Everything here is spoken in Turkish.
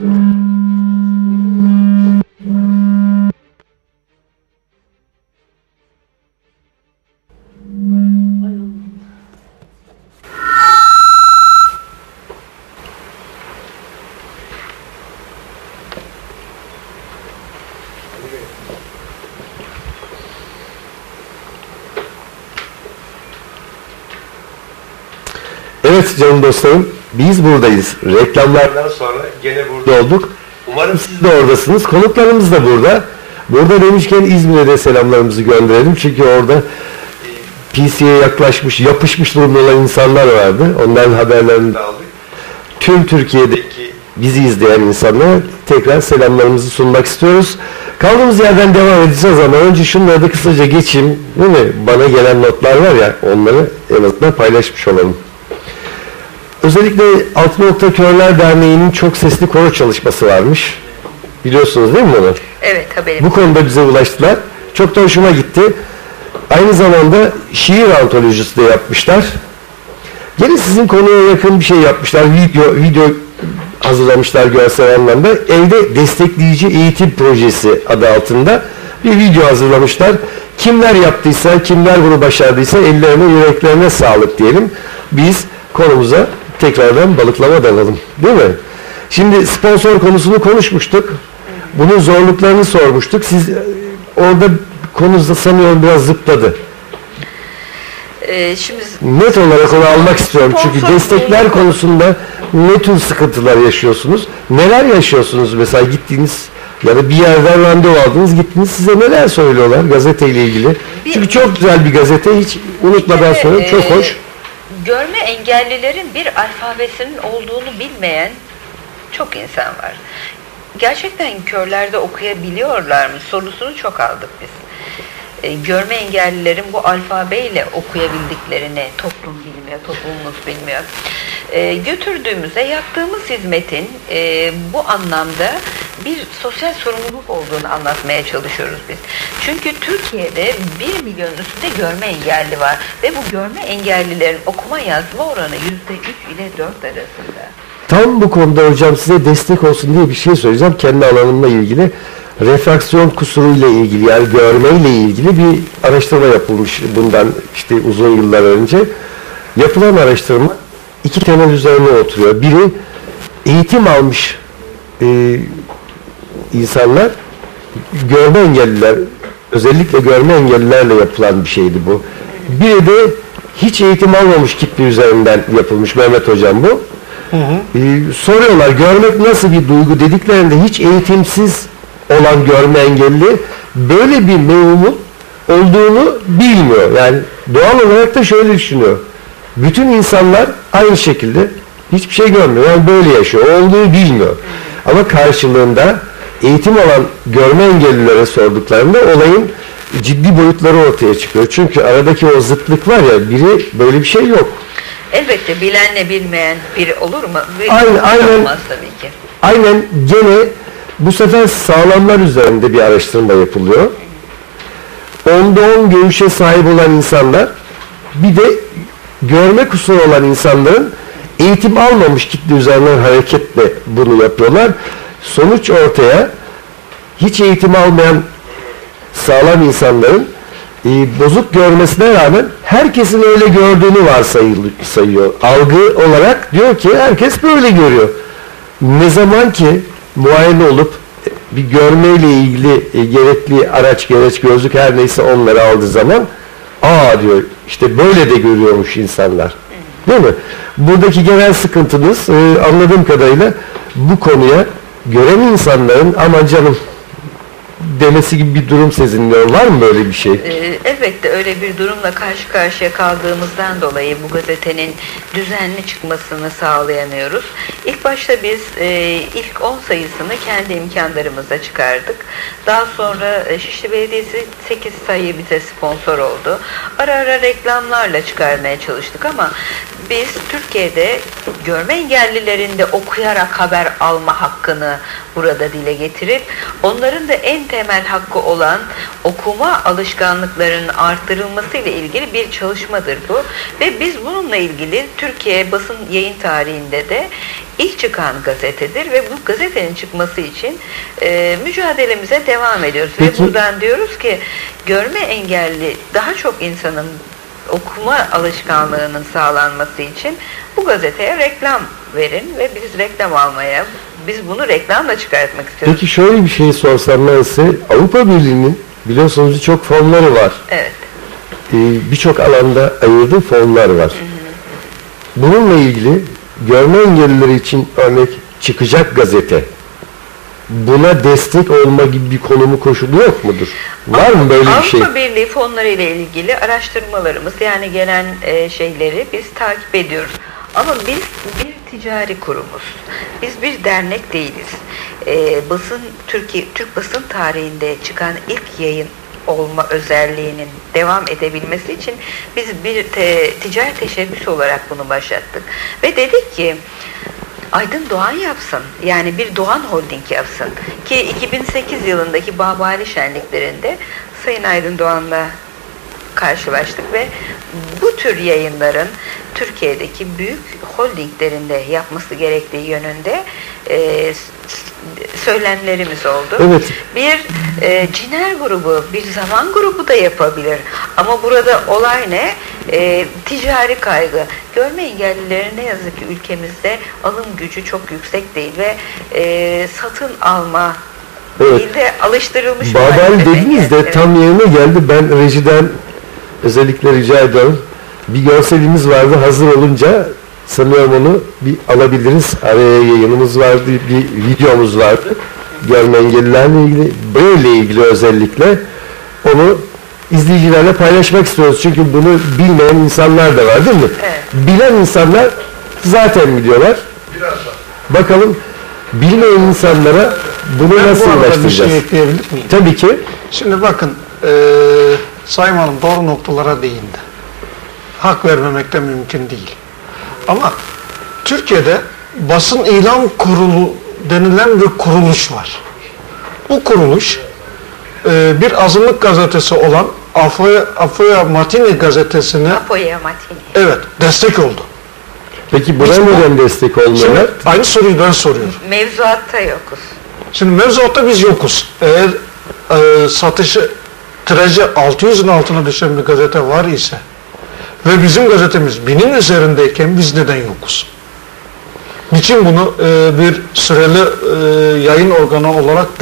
Evet canım dostlarım, biz buradayız. Reklamlardan sonra gene burada olduk. Umarım siz de oradasınız. Konuklarımız da burada. Burada demişken İzmir'e de selamlarımızı gönderelim. Çünkü orada PC'ye yaklaşmış, yapışmış durumda olan insanlar vardı. Onların haberlerini de aldık. Tüm Türkiye'deki bizi izleyen insanlara tekrar selamlarımızı sunmak istiyoruz. Kaldığımız yerden devam edeceğiz ama önce şunları da kısaca geçeyim. Değil mi? Bana gelen notlar var ya onları en azından paylaşmış olalım. Özellikle Altın Nokta Körler Derneği'nin çok sesli koro çalışması varmış. Biliyorsunuz değil mi bunu? Evet haberim. Bu konuda bize ulaştılar. Çok da hoşuma gitti. Aynı zamanda şiir antolojisi de yapmışlar. Gene sizin konuya yakın bir şey yapmışlar. Video, video hazırlamışlar görsel anlamda. Evde destekleyici eğitim projesi adı altında bir video hazırlamışlar. Kimler yaptıysa, kimler bunu başardıysa ellerine, yüreklerine sağlık diyelim. Biz konumuza tekrardan balıklama dalalım. Değil mi? Şimdi sponsor konusunu konuşmuştuk. Bunun zorluklarını sormuştuk. Siz e, orada konunuzda sanıyorum biraz zıpladı. Ee, şimdi Net olarak onu almak istiyorum. Çünkü destekler konusunda ne tür sıkıntılar yaşıyorsunuz? Neler yaşıyorsunuz mesela gittiğiniz ya da bir yerden randevu aldınız gittiniz size neler söylüyorlar gazeteyle ilgili? Bir- Çünkü çok güzel bir gazete hiç unutmadan söylüyorum çok e, hoş. Görme engellilerin bir alfabesinin olduğunu bilmeyen çok insan var. Gerçekten körlerde okuyabiliyorlar mı sorusunu çok aldık biz. E, görme engellilerin bu alfabeyle okuyabildiklerini toplum bilmiyor, toplumumuz bilmiyor. E, götürdüğümüzde yaptığımız hizmetin e, bu anlamda bir sosyal sorumluluk olduğunu anlatmaya çalışıyoruz biz. Çünkü Türkiye'de 1 milyon üstünde görme engelli var ve bu görme engellilerin okuma yazma oranı %3 ile 4 arasında. Tam bu konuda hocam size destek olsun diye bir şey söyleyeceğim kendi alanımla ilgili. Refraksiyon kusuruyla ilgili yani görmeyle ilgili bir araştırma yapılmış bundan işte uzun yıllar önce. Yapılan araştırma iki temel üzerine oturuyor. Biri eğitim almış e, insanlar görme engelliler özellikle görme engellilerle yapılan bir şeydi bu. Biri de hiç eğitim almamış kitle üzerinden yapılmış Mehmet hocam bu. Ee, soruyorlar görmek nasıl bir duygu dediklerinde hiç eğitimsiz olan görme engelli böyle bir mevhumun olduğunu bilmiyor. Yani doğal olarak da şöyle düşünüyor. Bütün insanlar aynı şekilde hiçbir şey görmüyor. Yani böyle yaşıyor. Olduğu bilmiyor. Ama karşılığında eğitim alan görme engellilere sorduklarında olayın ciddi boyutları ortaya çıkıyor. Çünkü aradaki o zıtlık var ya biri böyle bir şey yok. Elbette bilenle bilmeyen biri olur mu? Bir Aynen, aynen. Olmaz tabii ki. Aynen gene bu sefer sağlamlar üzerinde bir araştırma yapılıyor. Onda 10 görüşe sahip olan insanlar bir de görme kusuru olan insanların eğitim almamış kitle üzerinden hareketle bunu yapıyorlar. Sonuç ortaya hiç eğitim almayan sağlam insanların e, bozuk görmesine rağmen herkesin öyle gördüğünü varsayıyor. Algı olarak diyor ki herkes böyle görüyor. Ne zaman ki muayene olup e, bir görmeyle ilgili e, gerekli araç, gereç, gözlük her neyse onları aldığı zaman aa diyor işte böyle de görüyormuş insanlar. Değil mi? Buradaki genel sıkıntınız e, anladığım kadarıyla bu konuya gören insanların aman canım demesi gibi bir durum sezinliyor. Var mı böyle bir şey? Ee, elbette öyle bir durumla karşı karşıya kaldığımızdan dolayı bu gazetenin düzenli çıkmasını sağlayamıyoruz. İlk başta biz e, ilk 10 sayısını kendi imkanlarımızla çıkardık. Daha sonra e, Şişli Belediyesi 8 sayı bize sponsor oldu. Ara ara reklamlarla çıkarmaya çalıştık ama biz Türkiye'de görme engellilerin de okuyarak haber alma hakkını burada dile getirip onların da en temel temel hakkı olan okuma alışkanlıklarının arttırılması ile ilgili bir çalışmadır bu. Ve biz bununla ilgili Türkiye basın yayın tarihinde de ilk çıkan gazetedir ve bu gazetenin çıkması için e, mücadelemize devam ediyoruz. Peki. Ve buradan diyoruz ki görme engelli daha çok insanın okuma alışkanlığının sağlanması için bu gazeteye reklam verin ve biz reklam almaya, biz bunu reklamla çıkartmak istiyoruz. Peki şöyle bir şey sorsam ben size. Avrupa Birliği'nin biliyorsunuz birçok fonları var. Evet. Ee, birçok alanda ayırdığı fonlar var. Bununla ilgili görme engellileri için örnek çıkacak gazete buna destek olma gibi bir konumu koşulu yok mudur? Var mı böyle bir şey? Avrupa Birliği fonları ile ilgili araştırmalarımız yani gelen e, şeyleri biz takip ediyoruz. Ama biz bir ticari kurumuz. Biz bir dernek değiliz. E, basın Türkiye Türk basın tarihinde çıkan ilk yayın olma özelliğinin devam edebilmesi için biz bir te, ticari teşebbüs olarak bunu başlattık. Ve dedik ki Aydın Doğan yapsın. Yani bir Doğan Holding yapsın. Ki 2008 yılındaki Babali Şenliklerinde Sayın Aydın Doğan'la karşılaştık ve bu tür yayınların Türkiye'deki büyük holdinglerinde yapması gerektiği yönünde e, söylemlerimiz oldu. Evet. Bir e, ciner grubu, bir zaman grubu da yapabilir. Ama burada olay ne? E, ticari kaygı. Görme engellilerin ne yazık ki ülkemizde alım gücü çok yüksek değil ve e, satın alma Evet. değil de alıştırılmış Babel dediniz de tam yerine geldi. Ben rejiden özellikle rica ediyorum. Bir görselimiz vardı hazır olunca sanıyorum onu bir alabiliriz. Araya yayınımız vardı, bir videomuz vardı. Görme engellilerle ilgili, böyle ilgili özellikle onu izleyicilerle paylaşmak istiyoruz. Çünkü bunu bilmeyen insanlar da var değil mi? Evet. Bilen insanlar zaten biliyorlar. Bakalım bilmeyen insanlara bunu Ben nasıl bu arada bir ulaştıracağız? şey ekleyebilir miyim? Tabii ki. Şimdi bakın, e, Sayın Hanım doğru noktalara değindi. Hak vermemek de mümkün değil. Ama Türkiye'de basın ilan kurulu denilen bir kuruluş var. Bu kuruluş e, bir azınlık gazetesi olan Afoya, Afoya Matini gazetesine Apoya Matini. evet destek oldu. Peki buna Hiç- neden destek Şimdi olmuyorlar? aynı soruyu ben soruyorum. Mevzuatta yokuz. Şimdi mevzuatta biz yokuz. Eğer e, satışı tirajı 600'ün altına düşen bir gazete var ise ve bizim gazetemiz binin üzerindeyken biz neden yokuz? Niçin bunu e, bir süreli e, yayın organı olarak